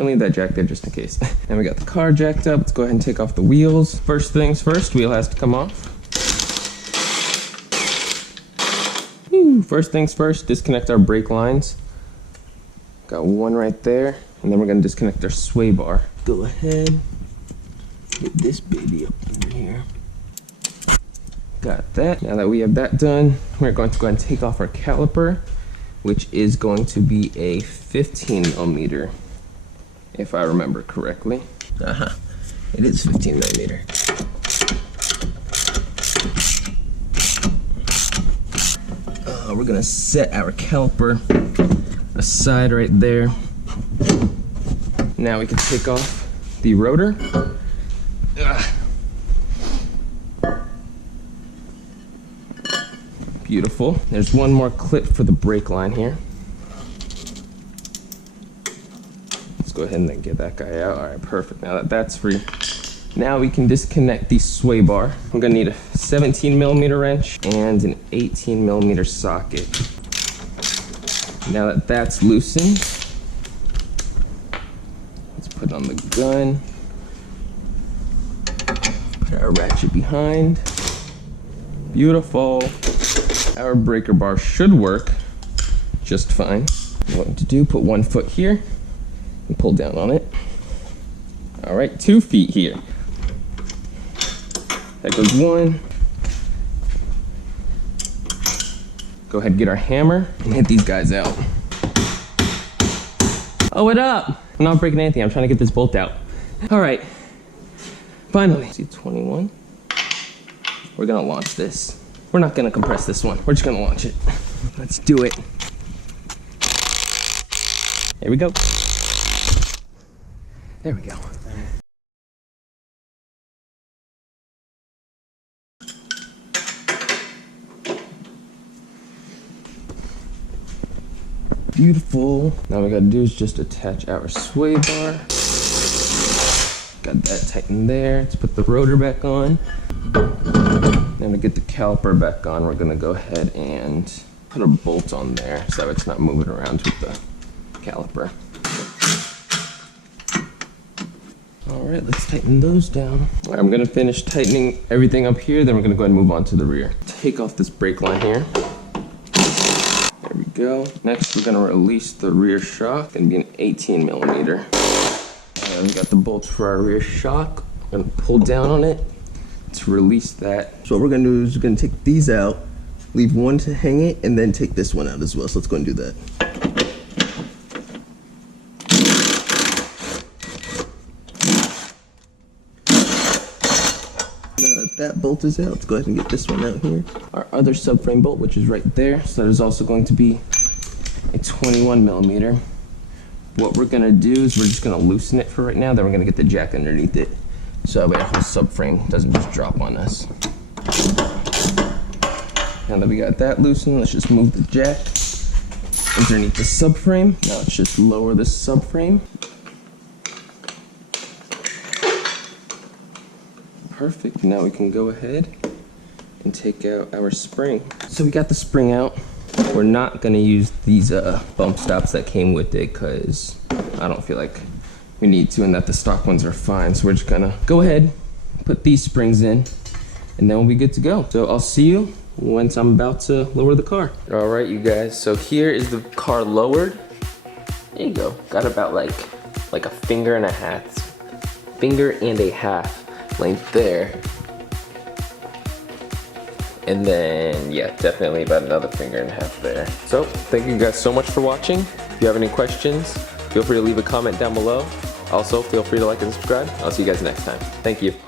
I'll leave that jack there just in case. And we got the car jacked up. Let's go ahead and take off the wheels. First things first, wheel has to come off. Woo. First things first, disconnect our brake lines. Got one right there. And then we're gonna disconnect our sway bar. Go ahead, get this baby up in here. Got that. Now that we have that done, we're going to go ahead and take off our caliper, which is going to be a 15 millimeter, if I remember correctly. It is 15 millimeter. We're gonna set our caliper aside right there. Now we can take off the rotor. Beautiful. There's one more clip for the brake line here. Let's go ahead and then get that guy out. All right, perfect. Now that that's free, now we can disconnect the sway bar. I'm gonna need a 17 millimeter wrench and an 18 millimeter socket. Now that that's loosened, let's put on the gun. Put our ratchet behind. Beautiful. Our breaker bar should work just fine. What to do, put 1 foot here and pull down on it. All right, 2 feet here. That goes 1. Go ahead and get our hammer and hit these guys out. Oh, what up? I'm not breaking anything, I'm trying to get this bolt out. All right, finally. See 21? We're gonna launch this. We're not gonna compress this one. We're just gonna launch it. Let's do it. There we go. There we go. Beautiful. Now what we gotta do is just attach our sway bar. Got that tightened there. Let's put the rotor back on. Then to get the caliper back on, we're gonna go ahead and put a bolt on there so it's not moving around with the caliper. All right, let's tighten those down. All right, I'm gonna finish tightening everything up here, then we're gonna go ahead and move on to the rear. Take off this brake line here. There we go. Next, we're gonna release the rear shock. It's gonna be an 18 millimeter. And we got the bolts for our rear shock. I'm gonna pull down on it to release that. So what we're gonna do is we're gonna take these out, leave one to hang it, and then take this one out as well. So let's go and do that. Now that that bolt is out, let's go ahead and get this one out here. Our other subframe bolt, which is right there. So that is also going to be a 21 millimeter. What we're gonna do is we're just gonna loosen it for right now, then we're gonna get the jack underneath it, so that way our whole subframe doesn't just drop on us. Now that we got that loosened, let's just move the jack underneath the subframe. Now let's just lower the subframe. Perfect, now we can go ahead and take out our spring. So we got the spring out. We're not gonna use these bump stops that came with it because I don't feel like we need to, and that the stock ones are fine. So we're just gonna go ahead, put these springs in, and then we'll be good to go. So I'll see you once I'm about to lower the car. All right, you guys, so here is the car lowered. There you go, got about like a finger and a half length there. And then, yeah, definitely about another finger and a half there. So, thank you guys so much for watching. If you have any questions, feel free to leave a comment down below. Also, feel free to like and subscribe. I'll see you guys next time. Thank you.